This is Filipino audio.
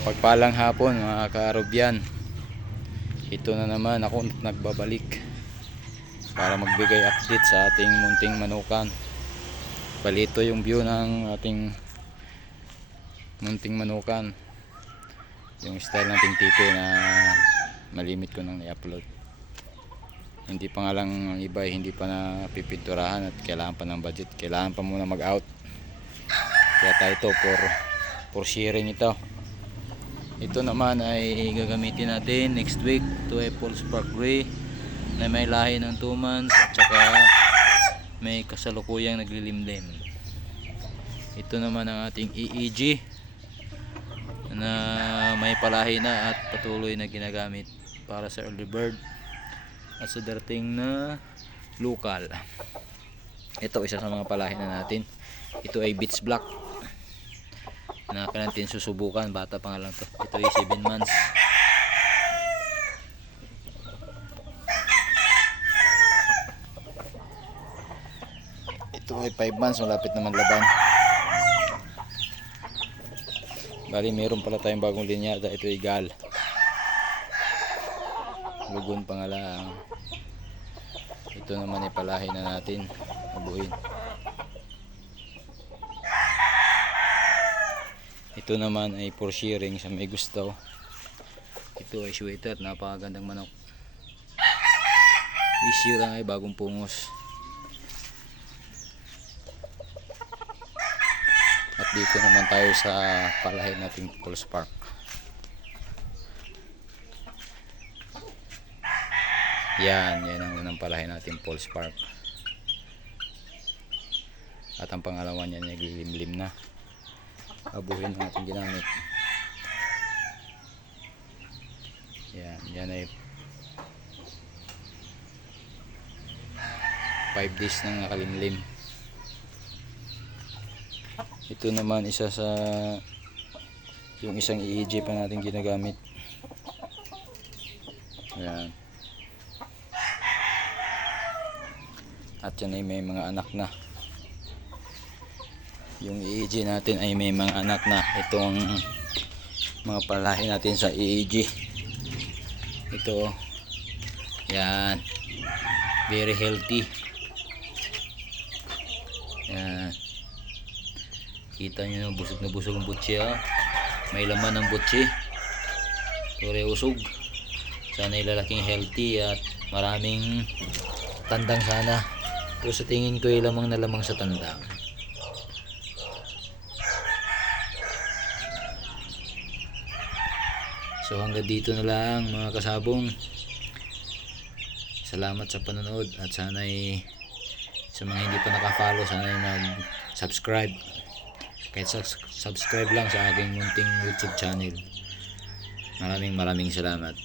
Pagpalang hapon mga kaarobyan. Ito na naman ako nagbabalik para magbigay update sa ating munting manukan. Balito yung view ng ating munting manukan. Yung style nating tipo na malimit ko nang i-upload. Hindi pa nga lang iba, hindi pa na pipinturahan at kailangan pa ng budget. Kailangan pa muna mag-out. Kaya tayo ito for sharing ito. Ito naman ay gagamitin natin next week. Ito ay Pulse Spark Gray na may lahi ng 2 months at saka may kasalukuyang naglilimlim. Ito naman ang ating EEG na may palahi na at patuloy na ginagamit para sa early bird at sa darating na local. Ito isa sa mga palahi na natin. Ito ay Beach Black na natin susubukan, bata pa nga lang to. Ito ay 7 months. Ito ay 5 months, malapit na maglaban. Bali meron pala tayong bagong linyada. Ito ay Gal Lugon pa nga lang. Ito naman ay palahi na natin abuhin. Ito naman ay for sharing sa may gusto. Ito ay sweater, napakagandang manok. Issue lang ay bagong pungos. At dito naman tayo sa palahi nating Pulse Spark. Yan ang unang palahi natin Pulse Spark. At ang pangalawa niya naglilimlim na. Abuhin ang ating ginamit. Yan ay 5 days nang nakalimlim. Ito naman isa sa yung isang EEG pa natin ginagamit. Yan. At yan ay may mga anak na. Yung EEG natin ay may mga anak na. Itong mga palahi natin sa EEG. Ito. Yan. Very healthy. Yan. Kita nyo na busog ang butsi. May laman ng butsi. Pure usog. Sana ay lalaking healthy at maraming tandang sana. Pero sa tingin ko ay lamang na lamang sa tandang. So hanggang dito na lang mga kasabong. Salamat sa panonood at sana ay sa mga hindi pa naka-follow, sana ay mag-subscribe. Kahit subscribe lang sa aking munting YouTube channel. Maraming salamat.